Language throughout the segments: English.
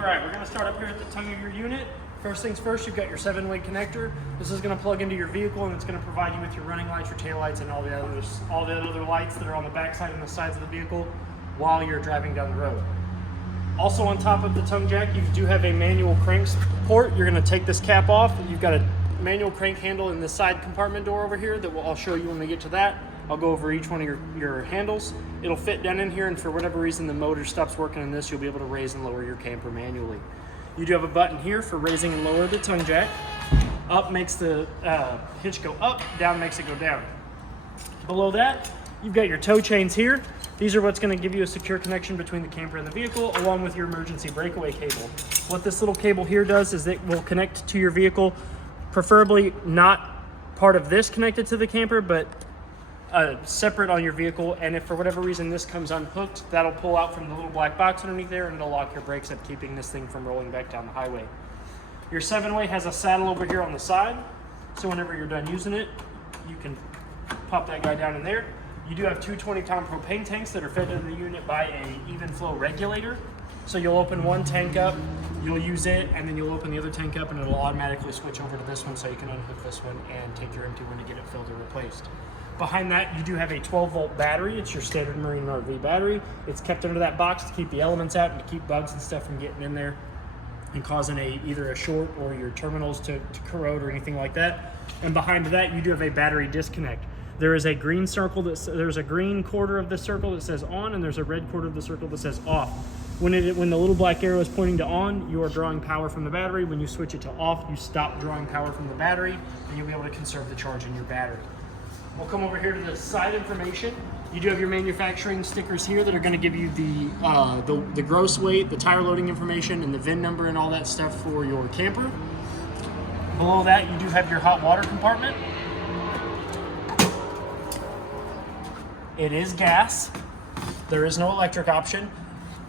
All right, we're gonna start up here at the tongue of your unit. First things first, you've got your 7-way connector. This is gonna plug into your vehicle and it's gonna provide you with your running lights, your tail lights, and all the other lights that are on the backside and the sides of the vehicle while you're driving down the road. Also on top of the tongue jack, you do have a manual crank port. You're gonna take this cap off. You've got a manual crank handle in the side compartment door over here that I'll show you when we get to that. I'll go over each one of your handles. It'll fit down in here, and for whatever reason the motor stops working in this, you'll be able to raise and lower your camper manually. You do have a button here for raising and lower the tongue jack. Up makes the hitch go up, down makes it go down. Below that, you've got your tow chains here. These are what's going to give you a secure connection between the camper and the vehicle, along with your emergency breakaway cable. What this little cable here does is it will connect to your vehicle, preferably not part of this connected to the camper, but separate on your vehicle. And if for whatever reason this comes unhooked, that'll pull out from the little black box underneath there and it'll lock your brakes up, keeping this thing from rolling back down the highway. Your 7-way has a saddle over here on the side, so whenever you're done using it, you can pop that guy down in there. You do have two 20-pound propane tanks that are fed into the unit by a even flow regulator. So you'll open one tank up, you'll use it, and then you'll open the other tank up and it'll automatically switch over to this one, so you can unhook this one and take your empty one to get it filled or replaced. Behind that, you do have a 12-volt battery. It's your standard Marine RV battery. It's kept under that box to keep the elements out and to keep bugs and stuff from getting in there and causing either a short or your terminals to corrode or anything like that. And behind that, you do have a battery disconnect. There is a green circle there's a green quarter of the circle that says on, and there's a red quarter of the circle that says off. When the little black arrow is pointing to on, you are drawing power from the battery. When you switch it to off, you stop drawing power from the battery, and you'll be able to conserve the charge in your battery. We'll come over here to the side information. You do have your manufacturing stickers here that are going to give you the gross weight, the tire loading information, and the VIN number and all that stuff for your camper. Below that, you do have your hot water compartment. It is gas. There is no electric option.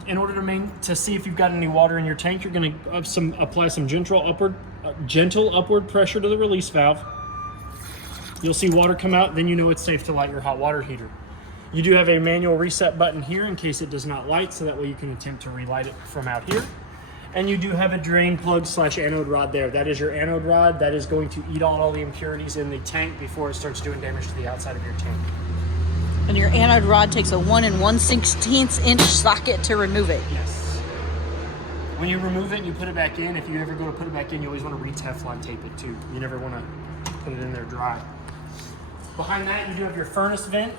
In order to see if you've got any water in your tank, you're going to apply some gentle upward pressure to the release valve. You'll see water come out, then you know it's safe to light your hot water heater. You do have a manual reset button here in case it does not light, so that way you can attempt to relight it from out here. And you do have a drain plug / anode rod there. That is your anode rod. That is going to eat out all the impurities in the tank before it starts doing damage to the outside of your tank. And your anode rod takes a 1 1/16 inch socket to remove it. Yes. When you remove it and you put it back in, if you ever go to put it back in, you always want to re-Teflon tape it too. You never want to put it in there dry. Behind that, you do have your furnace vent.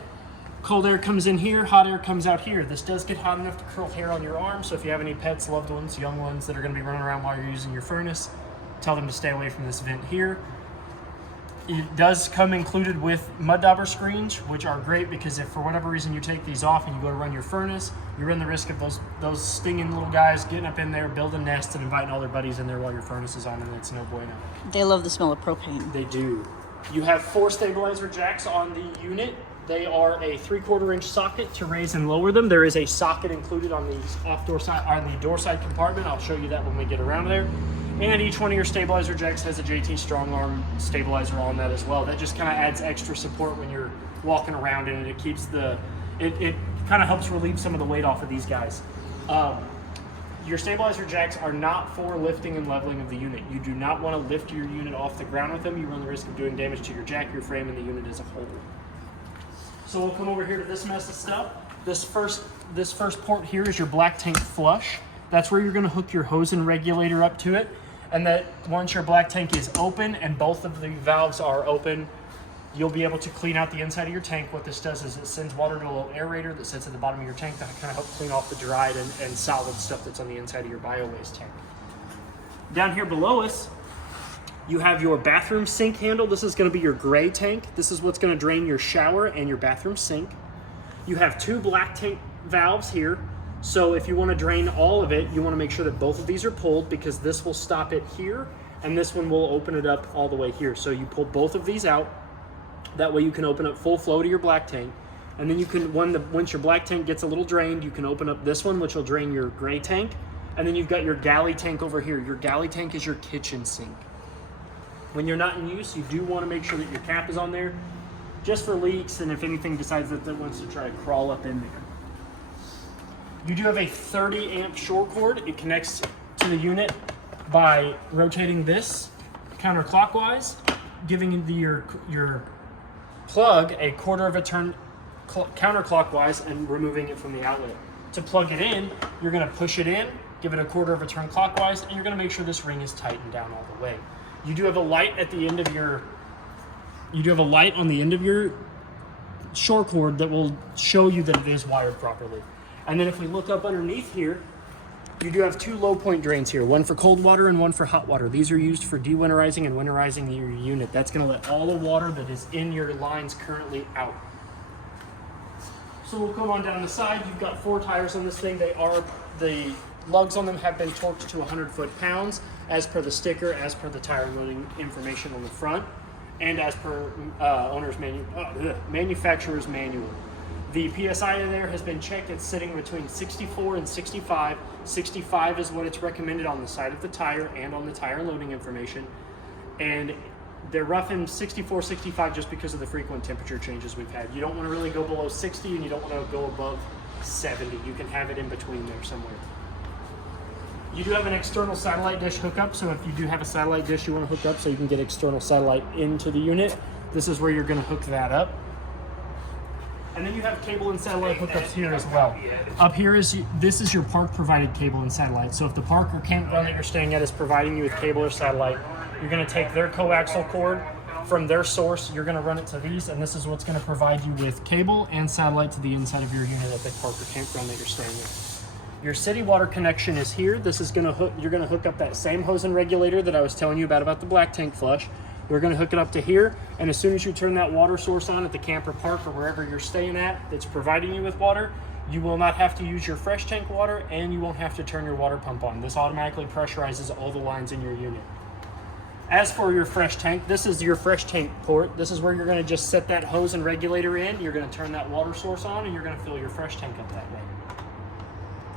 Cold air comes in here, hot air comes out here. This does get hot enough to curl hair on your arm, so if you have any pets, loved ones, young ones that are going to be running around while you're using your furnace, tell them to stay away from this vent here. It does come included with mud dauber screens, which are great because if for whatever reason you take these off and you go to run your furnace, you run the risk of those stinging little guys getting up in there, building nests, and inviting all their buddies in there while your furnace is on, and it's no bueno. They love the smell of propane. They do. You have 4 stabilizer jacks on the unit. They are a 3/4 inch socket to raise and lower them. There is a socket included on the door side compartment. I'll show you that when we get around there. And each one of your stabilizer jacks has a JT Strong Arm stabilizer on that as well. That just kind of adds extra support when you're walking around, and it keeps it kind of helps relieve some of the weight off of these guys. Your stabilizer jacks are not for lifting and leveling of the unit. You do not want to lift your unit off the ground with them. You run the risk of doing damage to your jack, your frame, and the unit as a whole. So we'll come over here to this mess of stuff. This first port here is your black tank flush. That's where you're going to hook your hose and regulator up to it. And that once your black tank is open and both of the valves are open, you'll be able to clean out the inside of your tank. What this does is it sends water to a little aerator that sits at the bottom of your tank to kind of help clean off the dried and solid stuff that's on the inside of your bio-waste tank. Down here below us, you have your bathroom sink handle. This is going to be your gray tank. This is what's going to drain your shower and your bathroom sink. You have 2 black tank valves here. So if you want to drain all of it, you want to make sure that both of these are pulled, because this will stop it here and this one will open it up all the way here. So you pull both of these out. That way you can open up full flow to your black tank. And then you can, once your black tank gets a little drained, you can open up this one, which will drain your gray tank. And then you've got your galley tank over here. Your galley tank is your kitchen sink. When you're not in use, you do want to make sure that your cap is on there, just for leaks and if anything decides that it wants to try to crawl up in there. You do have a 30 amp short cord. It connects to the unit by rotating this counterclockwise, giving your plug a quarter of a turn counterclockwise and removing it from the outlet. To plug it in, you're going to push it in, give it a quarter of a turn clockwise, and you're going to make sure this ring is tightened down all the way. You do have a light at the end of your on the end of your shore cord that will show you that it is wired properly. And then if we look up underneath here, you do have two low point drains here, one for cold water and one for hot water. These are used for dewinterizing and winterizing your unit. That's going to let all the water that is in your lines currently out. So we'll come on down the side. You've got 4 tires on this thing. The lugs on them have been torqued to 100 foot-pounds as per the sticker, as per the tire loading information on the front, and as per manufacturer's manual. The PSI in there has been checked. It's sitting between 64 and 65. 65 is what it's recommended on the side of the tire and on the tire loading information. And they're roughing 64, 65 just because of the frequent temperature changes we've had. You don't want to really go below 60 and you don't want to go above 70. You can have it in between there somewhere. You do have an external satellite dish hookup, so if you do have a satellite dish you want to hook up so you can get external satellite into the unit, this is where you're going to hook that up. And then you have cable and satellite hookups here as well. Up here this is your park provided cable and satellite. So if the park or campground that you're staying at is providing you with cable or satellite, you're going to take their coaxial cord from their source, you're going to run it to these, and this is what's going to provide you with cable and satellite to the inside of your unit at the park or campground that you're staying at. Your city water connection is here. This is going to hook. You're going to hook up that same hose and regulator that I was telling you about the black tank flush. We're going to hook it up to here, and as soon as you turn that water source on at the camper park or wherever you're staying at that's providing you with water, you will not have to use your fresh tank water, and you won't have to turn your water pump on. This automatically pressurizes all the lines in your unit. As for your fresh tank, this is your fresh tank port. This is where you're going to just set that hose and regulator in. You're going to turn that water source on, and you're going to fill your fresh tank up that way.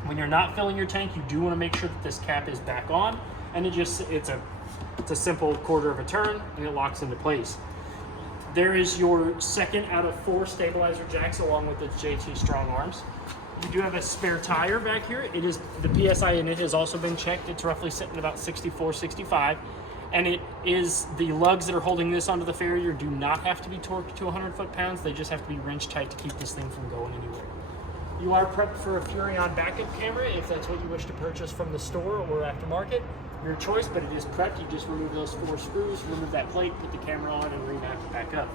When you're not filling your tank, you do want to make sure that this cap is back on, and it's a simple quarter of a turn, and it locks into place. There is your second out of 4 stabilizer jacks along with the JT strong arms. You do have a spare tire back here. It is the PSI in it has also been checked. It's roughly sitting about 64, 65. And it is the lugs that are holding this onto the Farrier do not have to be torqued to 100 foot-pounds. They just have to be wrench tight to keep this thing from going anywhere. You are prepped for a Furrion backup camera if that's what you wish to purchase from the store or aftermarket. Your choice, but it is prepped. You just remove those 4 screws, remove that plate, put the camera on, and remount it back up.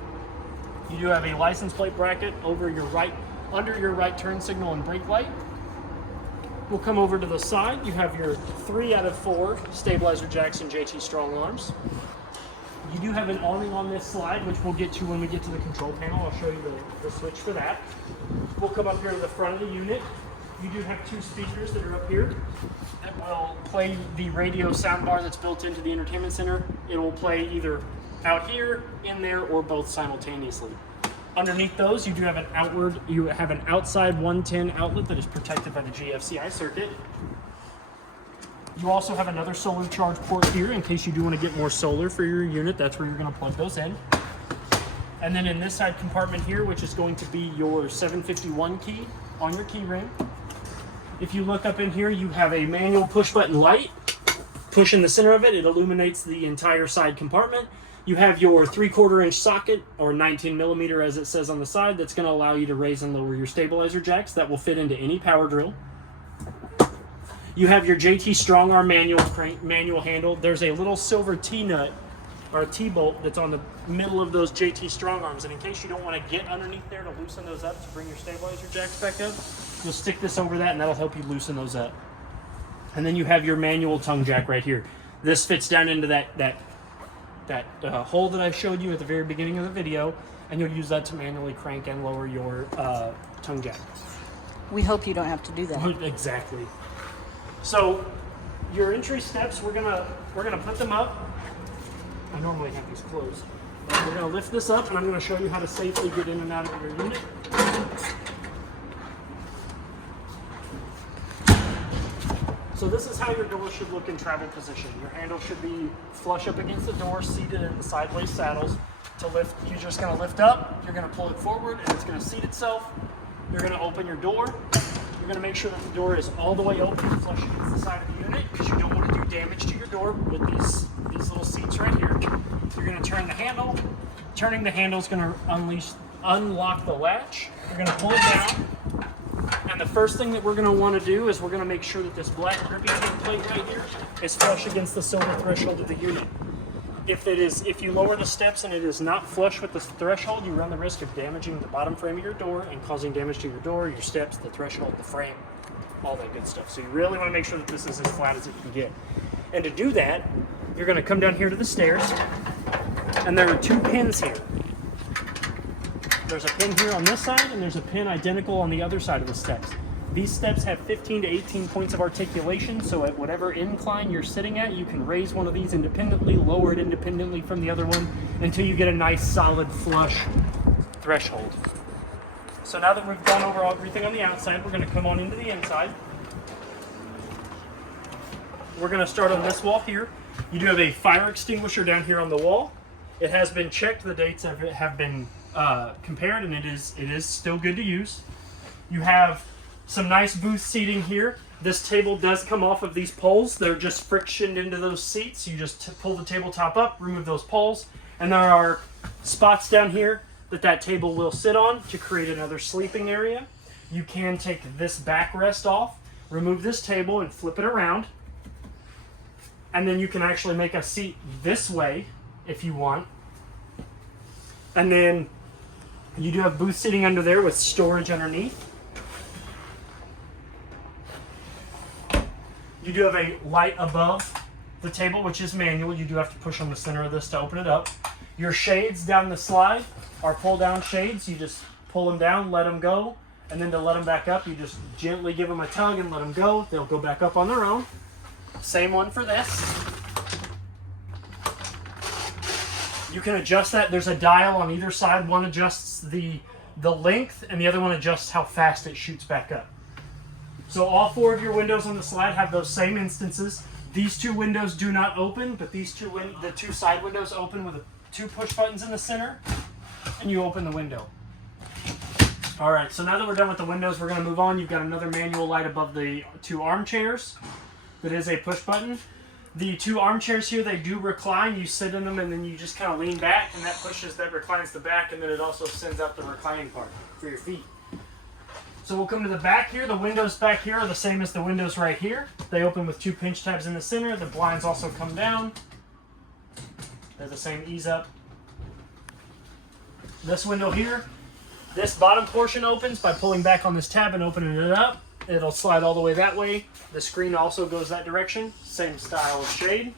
You do have a license plate bracket over your right, under your right turn signal and brake light. We'll come over to the side. You have your 3 out of 4 stabilizer jacks and JT strong arms. You do have an awning on this slide, which we'll get to when we get to the control panel. I'll show you the switch for that. We'll come up here to the front of the unit. You do have 2 speakers that are up here that will play the radio soundbar that's built into the entertainment center. It will play either out here, in there, or both simultaneously. Underneath those, you do have an outside 110 outlet that is protected by the GFCI circuit. You also have another solar charge port here in case you do want to get more solar for your unit. That's where you're going to plug those in. And then in this side compartment here, which is going to be your 751 key on your key ring. If you look up in here, you have a manual push button light. Push in the center of it, it illuminates the entire side compartment. You have your 3/4 inch socket, or 19 millimeter as it says on the side, that's going to allow you to raise and lower your stabilizer jacks. That will fit into any power drill. You have your JT strong arm manual handle. There's a little silver T-nut or a T-bolt that's on the middle of those JT strong arms, and in case you don't want to get underneath there to loosen those up to bring your stabilizer jacks back up, you'll stick this over that and that'll help you loosen those up. And then you have your manual tongue jack right here. This fits down into that hole that I showed you at the very beginning of the video, and you'll use that to manually crank and lower your tongue jack. We hope you don't have to do that. Exactly. So your entry steps, we're gonna put them up. I normally have these closed. But we're gonna lift this up, and I'm gonna show you how to safely get in and out of your unit. So this is how your door should look in travel position. Your handle should be flush up against the door, seated in the sideways saddles. To lift, you're just gonna lift up, you're gonna pull it forward, and it's gonna seat itself. You're gonna open your door. You're gonna make sure that the door is all the way open, flush against the side of the unit, because you don't want with these little seats right here. You're going to turn the handle. Turning the handle is going to unlock the latch. You're going to pull it down. And the first thing that we're going to want to do is we're going to make sure that this black grippy plate right here is flush against the silver threshold of the unit. If you lower the steps and it is not flush with the threshold, you run the risk of damaging the bottom frame of your door and causing damage to your door, your steps, the threshold, the frame, all that good stuff. So you really want to make sure that this is as flat as it can get. And to do that, you're going to come down here to the stairs, and there are 2 pins here. There's a pin here on this side, and there's a pin identical on the other side of the steps. These steps have 15 to 18 points of articulation, so at whatever incline you're sitting at, you can raise one of these independently, lower it independently from the other one, until you get a nice solid flush threshold. So now that we've gone over everything on the outside, we're going to come on into the inside. We're going to start on this wall here. You do have a fire extinguisher down here on the wall. It has been checked, the dates have been compared, and it is still good to use. You have some nice booth seating here. This table does come off of these poles. They're just frictioned into those seats. You just pull the tabletop up, remove those poles, and there are spots down here that table will sit on to create another sleeping area. You can take this backrest off, remove this table, and flip it around. And then you can actually make a seat this way if you want. And then you do have booth seating under there with storage underneath. You do have a light above the table, which is manual. You do have to push on the center of this to open it up. Your shades down the slide are pull-down shades. You just pull them down, let them go, and then to let them back up, you just gently give them a tug and let them go. They'll go back up on their own. Same one for this. You can adjust that. There's a dial on either side. One adjusts the length, and the other one adjusts how fast it shoots back up. So all 4 of your windows on the slide have those same instances. These 2 windows do not open, but the 2 side windows open with 2 push buttons in the center, and you open the window. All right, so now that we're done with the windows, we're going to move on. You've got another manual light above the 2 armchairs. That is a push button. The 2 armchairs here, they do recline. You sit in them, and then you just kind of lean back, and that reclines the back, and then it also sends out the reclining part for your feet. So we'll come to the back here. The windows back here are the same as the windows right here. They open with 2 pinch tabs in the center. The blinds also come down. They're the same ease up. This window here, this bottom portion opens by pulling back on this tab and opening it up. It'll slide all the way that way. The screen also goes that direction. Same style of shade.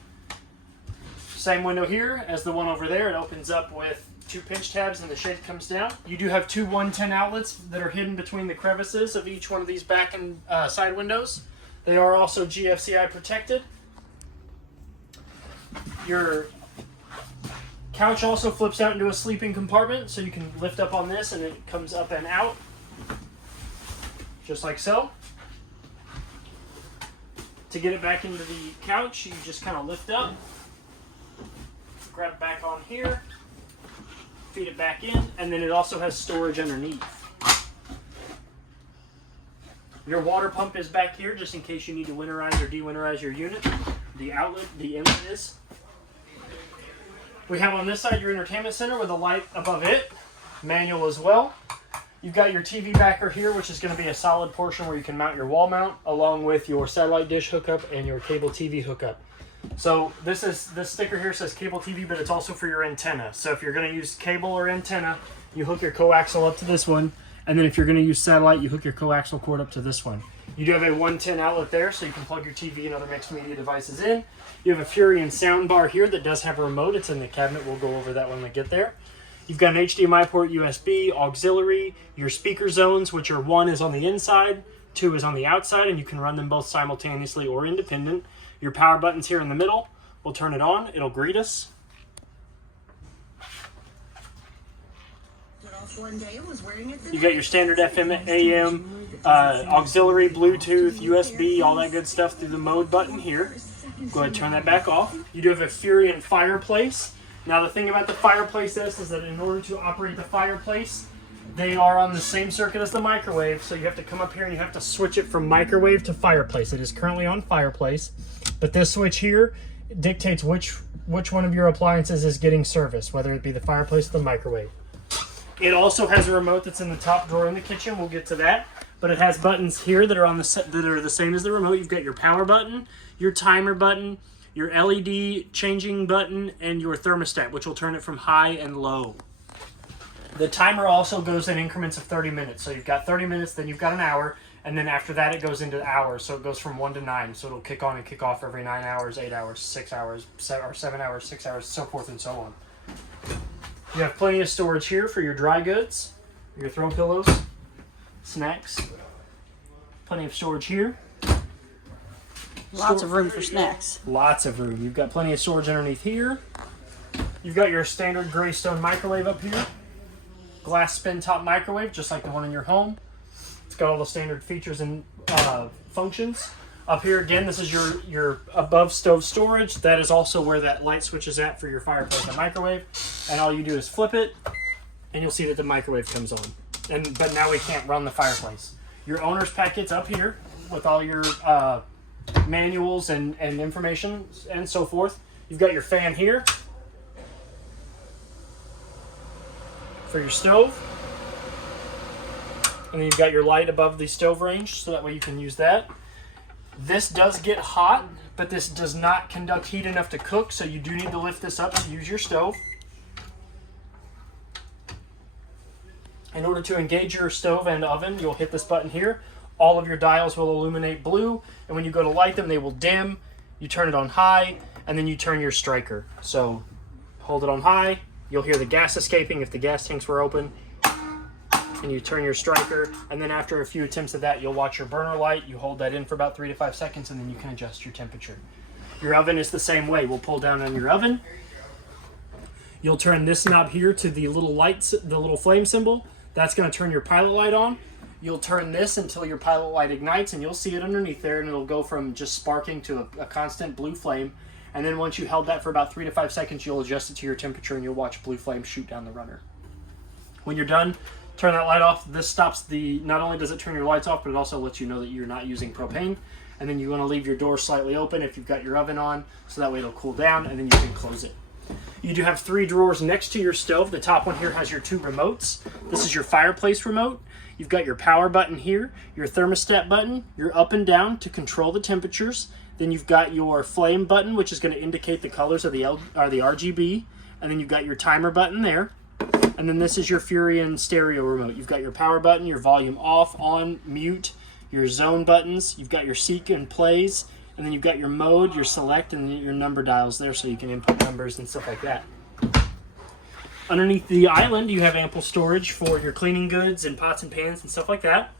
Same window here as the one over there. It opens up with 2 pinch tabs and the shade comes down. You do have 2 110 outlets that are hidden between the crevices of each one of these back and side windows. They are also GFCI protected. Your couch also flips out into a sleeping compartment, so you can lift up on this and it comes up and out, just like so. To get it back into the couch, you just kind of lift up, grab it back on here, feed it back in, and then it also has storage underneath. Your water pump is back here just in case you need to winterize or de-winterize your unit. The outlet, the inlet is. We have on this side your entertainment center with a light above it, manual as well. You've got your TV backer here, which is going to be a solid portion where you can mount your wall mount, along with your satellite dish hookup and your cable TV hookup. So this sticker here says cable TV, but it's also for your antenna. So if you're going to use cable or antenna, you hook your coaxial up to this one, and then if you're going to use satellite, you hook your coaxial cord up to this one. You do have a 110 outlet there, so you can plug your TV and other mixed media devices in. You have a Furion sound bar here that does have a remote. It's in the cabinet. We'll go over that when we get there. You've got an HDMI port, USB, auxiliary, your speaker zones, which are 1 is on the inside, 2 is on the outside, and you can run them both simultaneously or independent. Your power button's here in the middle. We'll turn it on. It'll greet us. You got your standard FM, AM, auxiliary, Bluetooth, USB, all that good stuff through the mode button here. Go ahead and turn that back off. You do have a Furion fireplace. Now the thing about the fireplace is that in order to operate the fireplace, they are on the same circuit as the microwave, so you have to come up here and you have to switch it from microwave to fireplace. It is currently on fireplace, but this switch here dictates which one of your appliances is getting service, whether it be the fireplace or the microwave. It also has a remote that's in the top drawer in the kitchen. We'll get to that. But it has buttons here that are on the that are the same as the remote. You've got your power button, your timer button, your LED changing button, and your thermostat, which will turn it from high and low. The timer also goes in increments of 30 minutes. So you've got 30 minutes, then you've got an hour, and then after that it goes into hours. So it goes from 1 to 9. So it'll kick on and kick off every 9 hours, 8 hours, 6 hours, 7 hours, 6 hours, so forth and so on. You have plenty of storage here for your dry goods, your throw pillows, snacks. Plenty of storage here. Lots of room for snacks. Lots of room. You've got plenty of storage underneath here. You've got your standard Greystone microwave up here. Glass spin top microwave, just like the one in your home. It's got all the standard features and functions. Up here again, this is your above stove storage. That is also where that light switch is at for your fireplace and microwave. And all you do is flip it, and you'll see that the microwave comes on. But now we can't run the fireplace. Your owner's packet's up here with all your manuals and information and so forth. You've got your fan here for your stove. And then you've got your light above the stove range, so that way you can use that. This does get hot, but this does not conduct heat enough to cook, so you do need to lift this up to use your stove. In order to engage your stove and oven, you'll hit this button here. All of your dials will illuminate blue, and when you go to light them, they will dim. You turn it on high, and then you turn your striker. So hold it on high. You'll hear the gas escaping if the gas tanks were open. And you turn your striker, and then after a few attempts of that, you'll watch your burner light. You hold that in for about 3 to 5 seconds, and then you can adjust your temperature. Your oven is the same way. We'll pull down on your oven. You'll turn this knob here to the little lights, the little flame symbol. That's going to turn your pilot light on. You'll turn this until your pilot light ignites, and you'll see it underneath there, and it'll go from just sparking to a constant blue flame. And then once you held that for about 3 to 5 seconds, you'll adjust it to your temperature, and you'll watch blue flame shoot down the runner. When you're done, turn that light off. This stops not only does it turn your lights off, but it also lets you know that you're not using propane. And then you want to leave your door slightly open if you've got your oven on, so that way it'll cool down, and then you can close it. You do have 3 drawers next to your stove. The top one here has your 2 remotes. This is your fireplace remote. You've got your power button here, your thermostat button, your up and down to control the temperatures. Then you've got your flame button, which is going to indicate the colors of the RGB. And then you've got your timer button there. And then this is your Furion stereo remote. You've got your power button, your volume off, on, mute, your zone buttons. You've got your seek and plays. And then you've got your mode, your select, and your number dials there, so you can input numbers and stuff like that. Underneath the island, you have ample storage for your cleaning goods and pots and pans and stuff like that.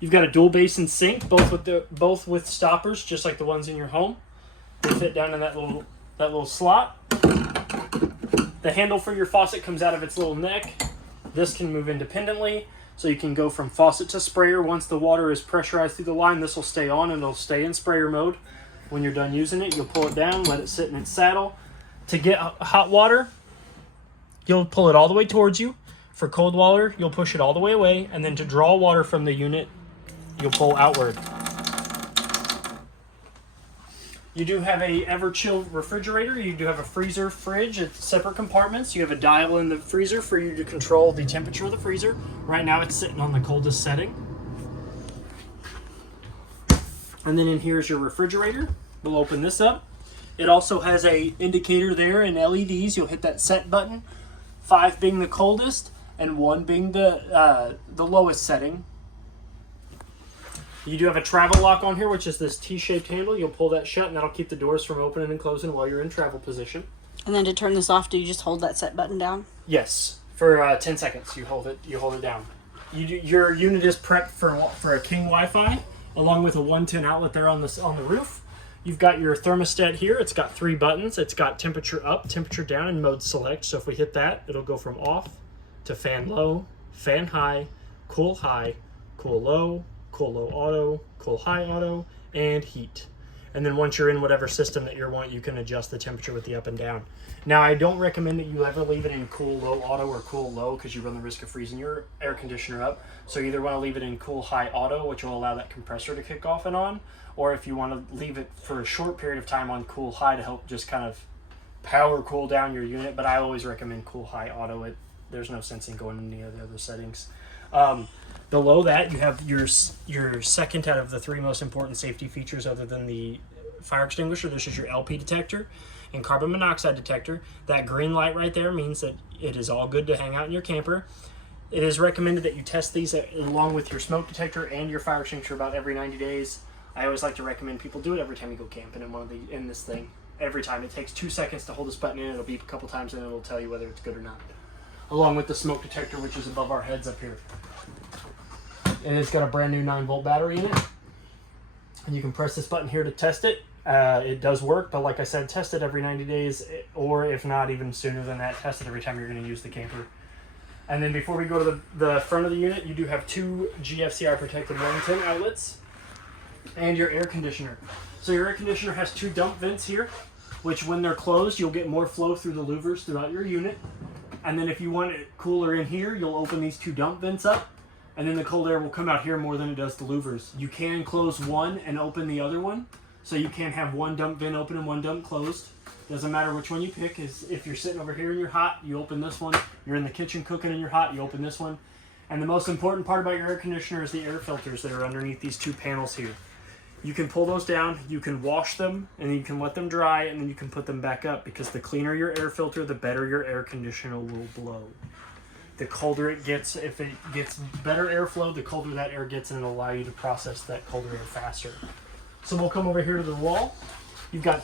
You've got a dual basin sink, both with stoppers, just like the ones in your home. They fit down in that little slot. The handle for your faucet comes out of its little neck. This can move independently, so you can go from faucet to sprayer. Once the water is pressurized through the line, this will stay on and it'll stay in sprayer mode. When you're done using it, you'll pull it down, let it sit in its saddle. To get hot water, you'll pull it all the way towards you. For cold water, you'll push it all the way away. And then to draw water from the unit, you'll pull outward. You do have a ever-chill refrigerator. You do have a freezer, fridge. It's separate compartments. You have a dial in the freezer for you to control the temperature of the freezer. Right now it's sitting on the coldest setting. And then in here is your refrigerator. We'll open this up. It also has a indicator there in LEDs. You'll hit that set button. 5 being the coldest and 1 being the lowest setting. You do have a travel lock on here, which is this T-shaped handle. You'll pull that shut, and that'll keep the doors from opening and closing while you're in travel position. And then to turn this off, do you just hold that set button down? Yes, for 10 seconds. You hold it down. Your unit is prepped for a King Wi-Fi, along with a 110 outlet there on the roof. You've got your thermostat here. It's got 3 buttons. It's got temperature up, temperature down, and mode select. So if we hit that, it'll go from off to fan low, fan high, cool low auto, cool high auto, and heat. And then once you're in whatever system that you want, you can adjust the temperature with the up and down. Now, I don't recommend that you ever leave it in cool low auto or cool low, because you run the risk of freezing your air conditioner up. So you either want to leave it in cool high auto, which will allow that compressor to kick off and on, or if you want to leave it for a short period of time on cool high to help just kind of power cool down your unit. But I always recommend cool high auto. There's no sense in going in any of the other settings. Below that, you have your second out of the 3 most important safety features other than the fire extinguisher. This is your LP detector and carbon monoxide detector. That green light right there means that it is all good to hang out in your camper. It is recommended that you test these along with your smoke detector and your fire extinguisher about every 90 days. I always like to recommend people do it every time you go camping in this thing. Every time. It takes 2 seconds to hold this button in. It'll beep a couple times and it'll tell you whether it's good or not. Along with the smoke detector, which is above our heads up here. And it's got a brand new 9-volt battery in it. And you can press this button here to test it. It does work, but like I said, test it every 90 days, or if not, even sooner than that, test it every time you're going to use the camper. And then before we go to the front of the unit, you do have 2 GFCI protected Wellington outlets and your air conditioner. So your air conditioner has 2 dump vents here, which when they're closed, you'll get more flow through the louvers throughout your unit. And then if you want it cooler in here, you'll open these 2 dump vents up, and then the cold air will come out here more than it does the louvers. You can close one and open the other one, so you can have one dump vent open and one dump closed. Doesn't matter which one you pick. Is if you're sitting over here and you're hot, you open this one. You're in the kitchen cooking and you're hot, you open this one. And the most important part about your air conditioner is the air filters that are underneath these 2 panels here. You can pull those down, you can wash them, and then you can let them dry, and then you can put them back up, because the cleaner your air filter, the better your air conditioner will blow. The colder it gets, if it gets better airflow, the colder that air gets, and it'll allow you to process that colder air faster. So we'll come over here to the wall. You've got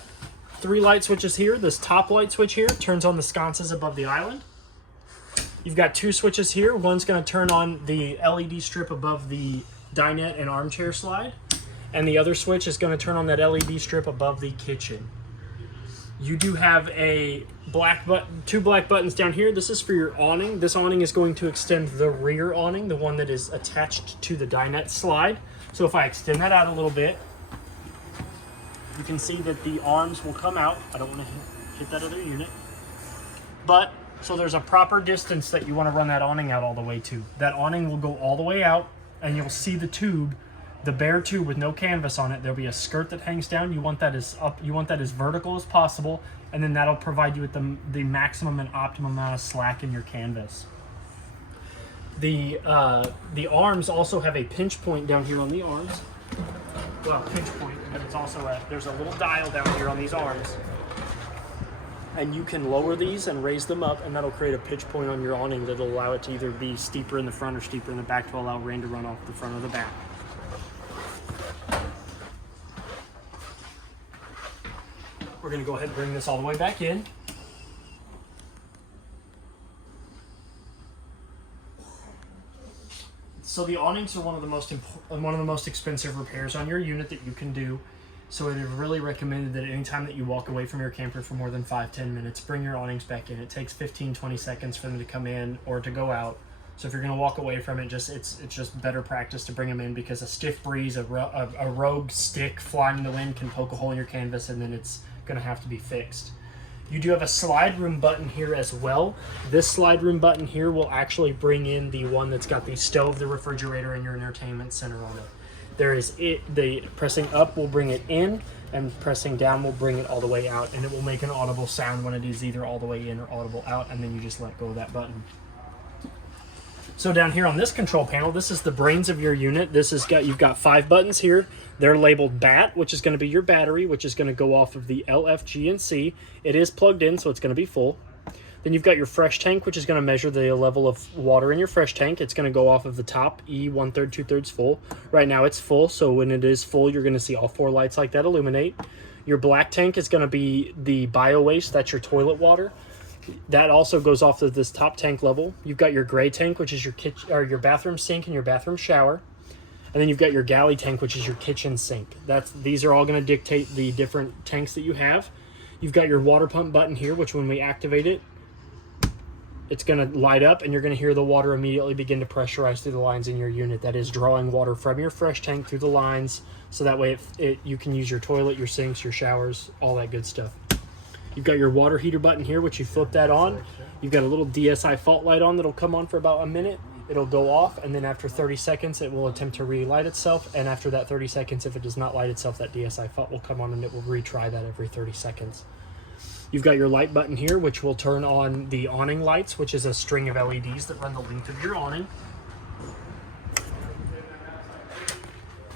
3 light switches here. This top light switch here turns on the sconces above the island. You've got 2 switches here. One's going to turn on the LED strip above the dinette and armchair slide. And the other switch is going to turn on that LED strip above the kitchen. You do have a black button, 2 black buttons down here. This is for your awning. This awning is going to extend the rear awning, the one that is attached to the dinette slide. So if I extend that out a little bit, you can see that the arms will come out. I don't want to hit that other unit. But, so there's a proper distance that you want to run that awning out all the way to. That awning will go all the way out, and you'll see the tube, the bare tube with no canvas on it. There'll be a skirt that hangs down. You want that as up. You want that as vertical as possible, and then that'll provide you with the maximum and optimum amount of slack in your canvas. The arms also have a pinch point down here on the arms. Well, pinch point, but it's also there's a little dial down here on these arms, and you can lower these and raise them up, and that'll create a pitch point on your awning that'll allow it to either be steeper in the front or steeper in the back to allow rain to run off the front or the back. We're going to go ahead and bring this all the way back in. So the awnings are one of the most expensive repairs on your unit that you can do. So it is really recommended that anytime that you walk away from your camper for more than 5-10 minutes, bring your awnings back in. It takes 15-20 seconds for them to come in or to go out. So if you're going to walk away from it, it's just better practice to bring them in, because a stiff breeze, a rogue stick flying in the wind can poke a hole in your canvas, and then it's going to have to be fixed. You do have a slide room button here as well. This slide room button here will actually bring in the one that's got the stove, the refrigerator, and your entertainment center on it. The pressing up will bring it in, and pressing down will bring it all the way out, and it will make an audible sound when it is either all the way in or audible out, and then you just let go of that button. So down here on this control panel, this is the brains of your unit. You've got 5 buttons here. They're labeled BAT, which is going to be your battery, which is going to go off of the L, F, G, and C. It is plugged in, so it's going to be full. Then you've got your fresh tank, which is going to measure the level of water in your fresh tank. It's going to go off of the top, E, 1/3, 2/3 full. Right now it's full, so when it is full, you're going to see all 4 lights like that illuminate. Your black tank is going to be the bio waste. That's your toilet water. That also goes off of this top tank level. You've got your gray tank, which is your kitchen or your bathroom sink and your bathroom shower. And then you've got your galley tank, which is your kitchen sink. These are all going to dictate the different tanks that you have. You've got your water pump button here, which when we activate it, it's going to light up, and you're going to hear the water immediately begin to pressurize through the lines in your unit. That is drawing water from your fresh tank through the lines, so that way you can use your toilet, your sinks, your showers, all that good stuff. You've got your water heater button here, which you flip that on. You've got a little DSI fault light on that'll come on for about a minute. It'll go off, and then after 30 seconds, it will attempt to relight itself. And after that 30 seconds, if it does not light itself, that DSI fault will come on, and it will retry that every 30 seconds. You've got your light button here, which will turn on the awning lights, which is a string of LEDs that run the length of your awning.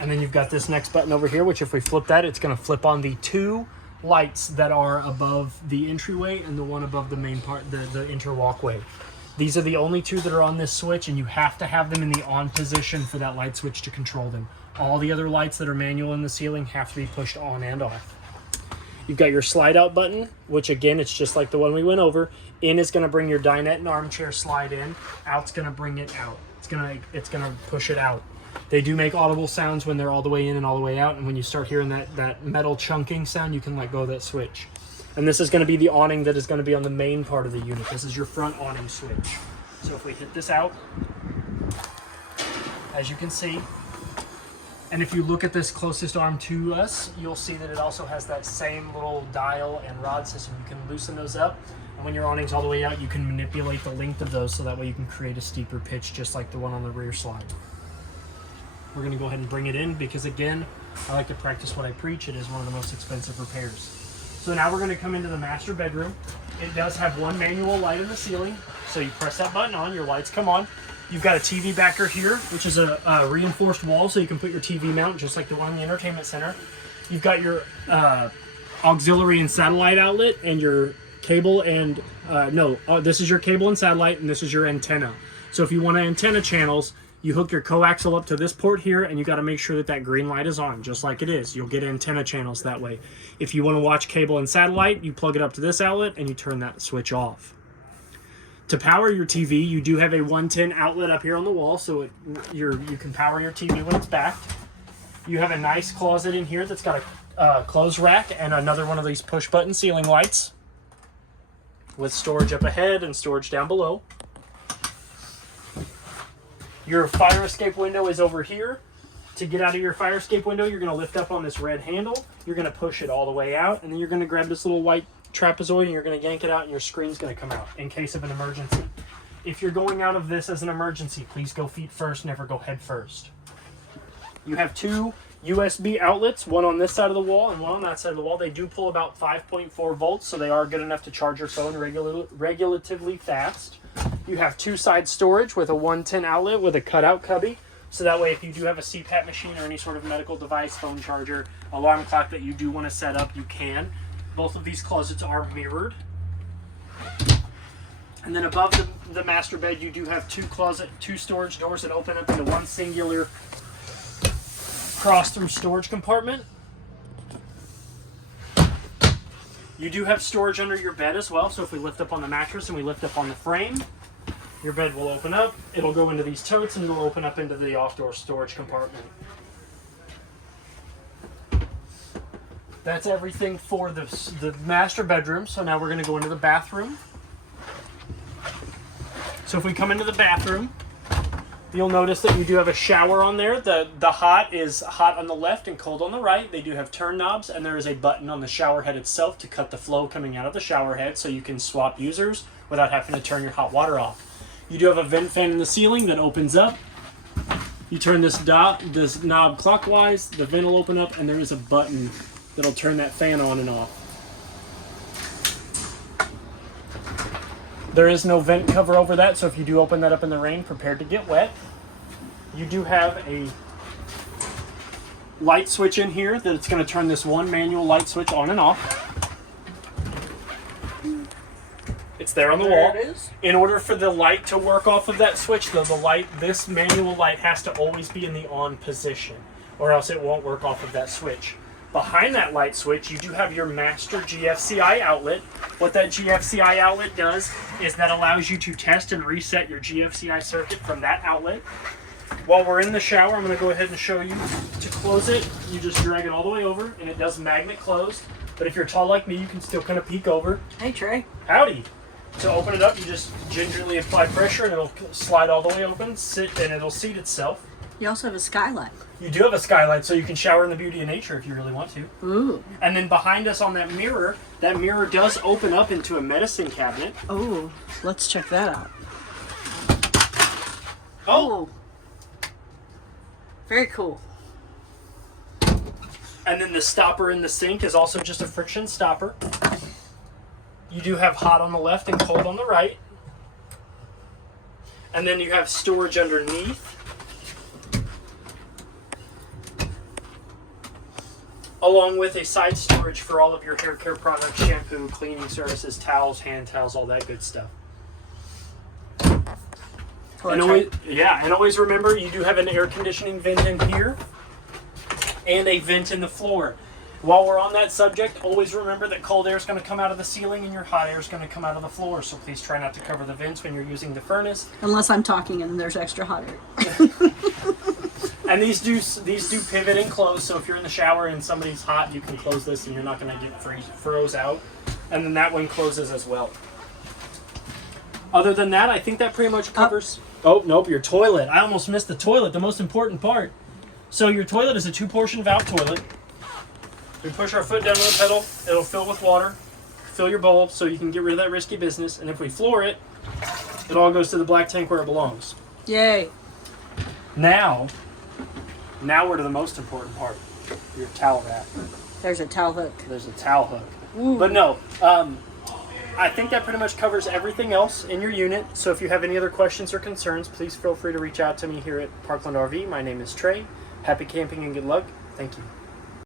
And then you've got this next button over here, which if we flip that, it's going to flip on the 2 lights that are above the entryway and the one above the main part, the interwalkway. These are the only 2 that are on this switch, and you have to have them in the on position for that light switch to control them. All the other lights that are manual in the ceiling have to be pushed on and off. You've got your slide out button, which again, it's just like the one we went over. In is going to bring your dinette and armchair slide in. Out's going to bring it out. It's going to push it out. They do make audible sounds when they're all the way in and all the way out, and when you start hearing that metal chunking sound, you can let go of that switch. And this is going to be the awning that is going to be on the main part of the unit. This is your front awning switch. So if we hit this out, as you can see, and if you look at this closest arm to us, you'll see that it also has that same little dial and rod system. You can loosen those up, and when your awning's all the way out, you can manipulate the length of those so that way you can create a steeper pitch just like the one on the rear slide. We're going to go ahead and bring it in because, again, I like to practice what I preach. It is one of the most expensive repairs. So now we're going to come into the master bedroom. It does have one manual light in the ceiling. So you press that button on, your lights come on. You've got a TV backer here, which is a reinforced wall, so you can put your TV mount just like the one in the entertainment center. You've got your auxiliary and satellite outlet and your cable and, this is your cable and satellite, and this is your antenna. So if you want antenna channels, you hook your coaxial up to this port here, and you got to make sure that that green light is on, just like it is. You'll get antenna channels that way. If you want to watch cable and satellite, you plug it up to this outlet, and you turn that switch off. To power your TV, you do have a 110 outlet up here on the wall, so you can power your TV when it's backed. You have a nice closet in here that's got a clothes rack and another one of these push-button ceiling lights with storage up ahead and storage down below. Your fire escape window is over here. To get out of your fire escape window, you're going to lift up on this red handle. You're going to push it all the way out, and then you're going to grab this little white trapezoid, and you're going to yank it out, and your screen's going to come out in case of an emergency. If you're going out of this as an emergency, please go feet first, never go head first. You have 2 USB outlets, one on this side of the wall and one on that side of the wall. They do pull about 5.4 volts, so they are good enough to charge your phone regulatively fast. You have 2 side storage with a 110 outlet with a cutout cubby. So that way, if you do have a CPAP machine or any sort of medical device, phone charger, alarm clock that you do want to set up, you can. Both of these closets are mirrored. And then above the master bed, you do have 2 storage doors that open up into one singular cross-through storage compartment. You do have storage under your bed as well, so if we lift up on the mattress and we lift up on the frame, your bed will open up, it'll go into these totes, and it'll open up into the off-door storage compartment. That's everything for the master bedroom, so now we're going to go into the bathroom. So if we come into the bathroom, you'll notice that you do have a shower on there. The hot is hot on the left and cold on the right. They do have turn knobs, and there is a button on the shower head itself to cut the flow coming out of the shower head so you can swap users without having to turn your hot water off. You do have a vent fan in the ceiling that opens up. You turn this knob clockwise, the vent will open up, and there is a button that'll turn that fan on and off. There is no vent cover over that, so if you do open that up in the rain, prepare to get wet. You do have a light switch in here that it's going to turn this one manual light switch on and off. It's there on the wall. It is. In order for the light to work off of that switch, though, this manual light has to always be in the on position, or else it won't work off of that switch. Behind that light switch, you do have your master GFCI outlet. What that GFCI outlet does is that allows you to test and reset your GFCI circuit from that outlet. While we're in the shower, I'm going to go ahead and show you. To close it, you just drag it all the way over, and it does magnet close. But if you're tall like me, you can still kind of peek over. Hey, Trey. Howdy. To open it up, you just gingerly apply pressure and it'll slide all the way open, and it'll seat itself. You also have a skylight. You do have a skylight, so you can shower in the beauty of nature if you really want to. Ooh. And then behind us on that mirror does open up into a medicine cabinet. Oh, let's check that out. Oh! Very cool. And then the stopper in the sink is also just a friction stopper. You do have hot on the left and cold on the right. And then you have storage underneath. Along with a side storage for all of your hair care products, shampoo, cleaning services, towels, hand towels, all that good stuff. And always remember, you do have an air conditioning vent in here and a vent in the floor. While we're on that subject, always remember that cold air is going to come out of the ceiling and your hot air is going to come out of the floor. So please try not to cover the vents when you're using the furnace. Unless I'm talking and there's extra hot air. And these do pivot and close. So if you're in the shower and somebody's hot, you can close this and you're not going to get froze out. And then that one closes as well. Other than that, I think that pretty much covers. Oh, nope, your toilet. I almost missed the toilet, the most important part. So your toilet is a 2-portion valve toilet. We push our foot down on the pedal, it'll fill with water, fill your bowl so you can get rid of that risky business. And if we floor it, it all goes to the black tank where it belongs. Yay. Now we're to the most important part, your towel rack. There's a towel hook. There's a towel hook. Ooh. But no, I think that pretty much covers everything else in your unit. So if you have any other questions or concerns, please feel free to reach out to me here at Parkland RV. My name is Trey. Happy camping and good luck. Thank you.